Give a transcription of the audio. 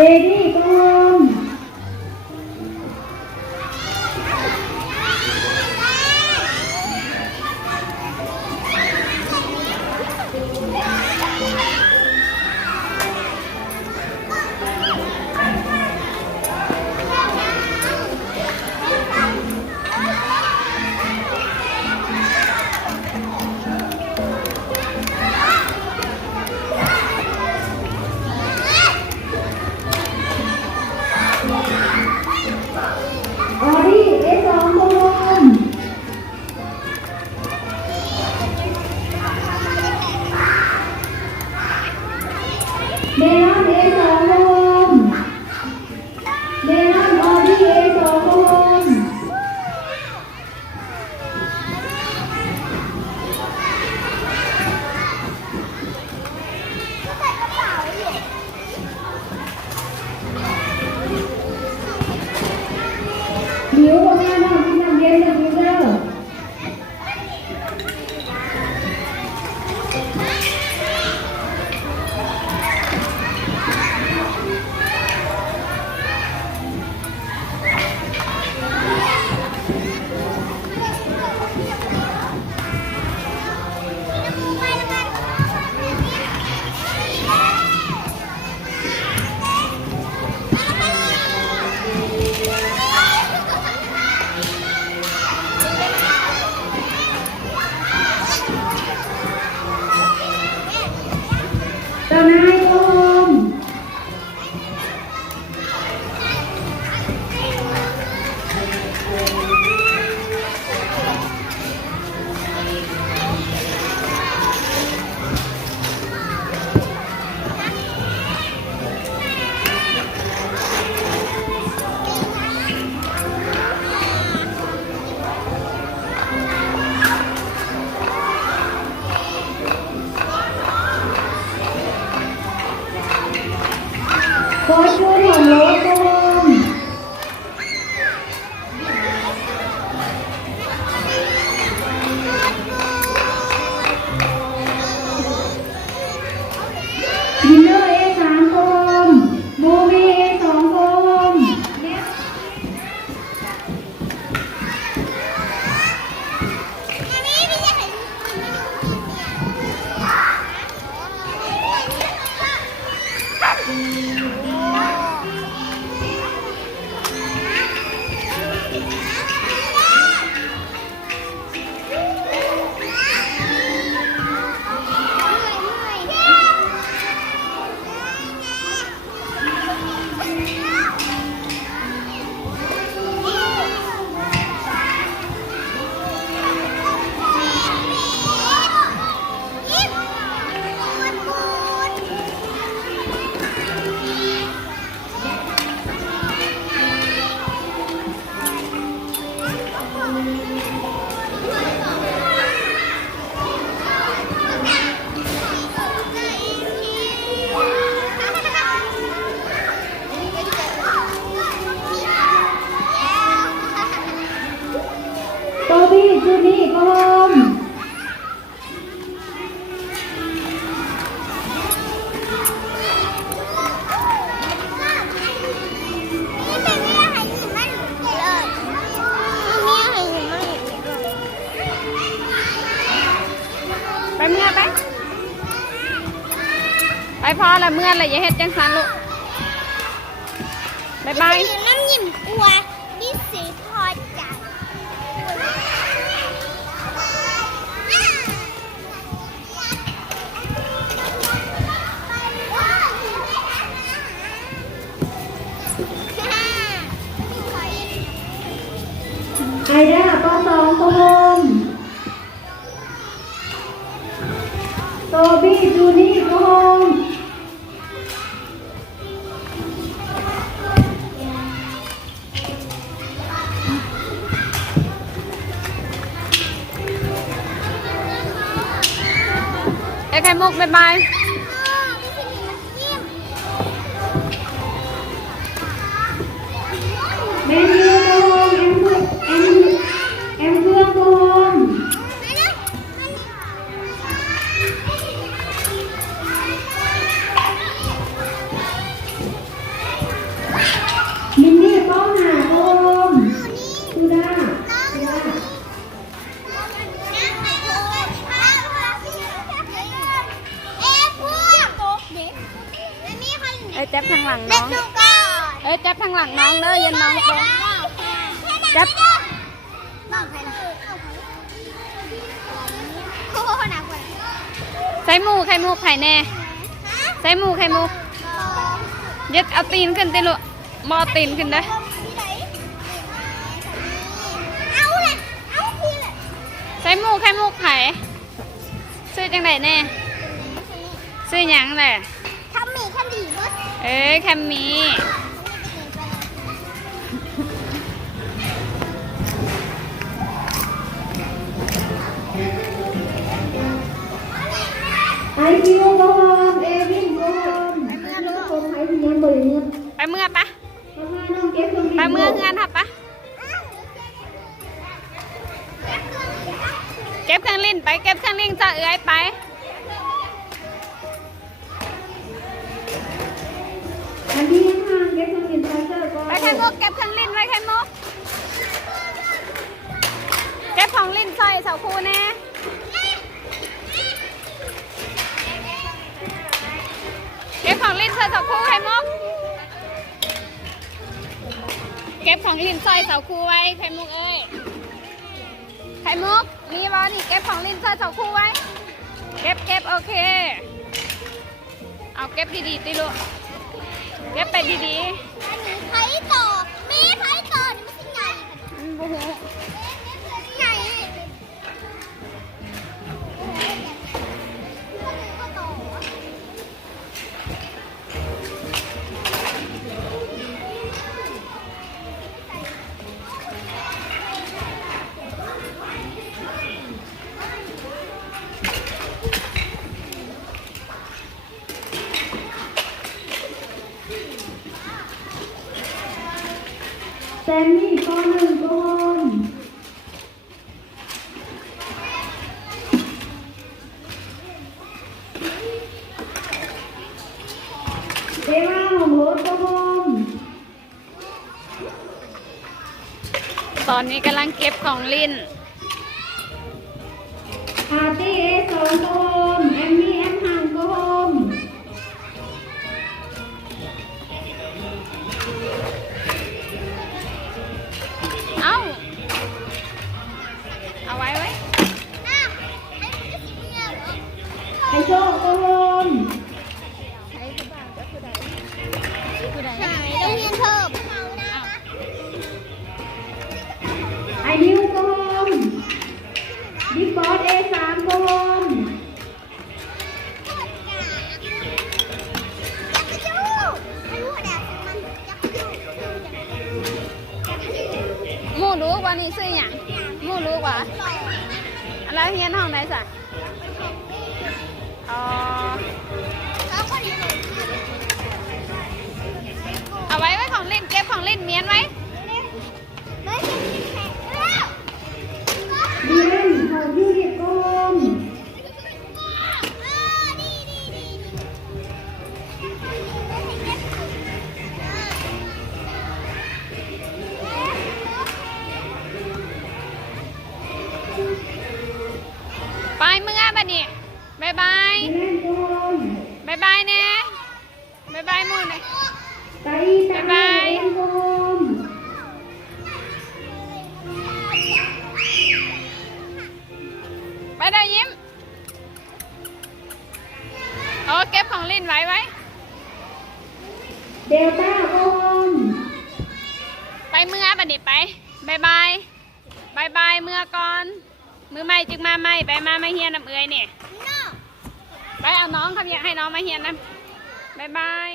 ดี้ก็ฮอมออดี้เอสองก็ฮอมเดลอนเอสองก็ฮอมเดลอนออดี้เอสองก็ฮอมหิวว่าแม่น้องกินน้ำเย็นนะพี่เด้อเจ้านายก็ฮอมโค้ชชูหอมโรสก็ฮอมดินเนอร์เอสามก็ฮอมโมวีเอสองก็ฮอมโตบี้จูนี่ก็ฮอมไปเมื่อไปพอละเมื่อละอย่าเฮ็ดจังซันลูกบ๊ายบายน้ำยิ้มกลัวพี่สีพอจังไอด้าก็สองก็ฮอมโตบี้จูนี่ก็ฮอมไอ้ไข่มุกบ๊ายบาย เมนูก็ฮอมแอมเครื่องก็ฮอม เ จับทางหลัง เล็ น้ ก อง ดูก่อน จับทางหลังน้องเด้อยันน้องโตจับ น้องใครล่ะโอ้โหหนักกว่า ใส่หมูไข่มุกไผ่แน่ใส่หมูไข่มุกยึดเอาตีนขึ้นติลุมอตีนขึ้นเด้อ เอาเลยเอาทีเลย ใส่หมูไข่มุกไผ่ซื้อจังไดแน่ซื้อหยังแหละ ทำหมี่ทำดีมั้ย แคมมีไอคิวก็หอมเอวินก็หอมทุกคนไอที่ยังบริเวณ ไปเมื่อปะ พ่อแม่น้องเก็บเครื่องบิน ไปเมื่อเงินทับปะเก็บเครื่องลิ้นไปเก็บเครื่องลิ้นจะเอื้อยไป อันที่ยังห่างเก็บเครื่องบินไฟเซอร์ก็ ไปไข่มุกเก็บเครื่องลิ้นไว้ไข่มุกเก็บของลิ้นใส่เสาคูแน่เก็บของลิ้นใส่เสาคูไข่มุกเก็บของลิ้นใส่เสาคูไว้ไข่มุกเอ้ยไข่มุกมีบอนี่เก็บของลิ้นใส่เสาคูไว้เก็บโอเคเอาเก็บดีๆติลูกเก็บไปดี อันนี้ไผ่ต่อมีไผ่ต่อนี่ไม่ใช่ไง ๆบูหู ไงต่อ แซมมี่ก็หนึ่งก็หอมเอว่าของรถก็หอม ตอนนี้กำลังเก็บของลิ้น อาร์ตี้เอสองก็หอมแอมมี่แอมห่างก็หอม เอาไว้ อ้าวไอ้มันจะสีเงี้ยเหรอ ไอโชคก็หอม ใช่ต้องเรียนเพิ่มเอานะ ไอนิวก็หอมบิ๊กบอสเอสามก็หอม จักรยูไม่รู้อะแดดมันจักรยูจักรยู หมูรู้ว่านี่ซื้อหยังหมูรู้ว่าแล้วเฮียนห้องไหนสะอ๋อ แล้วคนนี้ เอาไว้ของเล่นเก็บของเล่นเมียนไว้ ไม่ใช่แข็งแล้ว ดีเล่นของยูริตก็หอม ไปเมื่อบัดนี้บายบาย ดีเล่นก็หอม บายบายแน่บายบายหมูหน่อย ไตตาเล่นก็หอม ไปเดี๋ยวยิ้มเอาเก็บของเล่นไว้ เดลต้าก็หอม ไปเมื่อบัดนี้ไปบายบายเมื่อก่อนมือใหม่จึงมาใหม่ไปมาเฮียนน้ำเอื้อยเนี่ยไปเอาน้องครับอยากให้น้องมาเฮียนนะบาย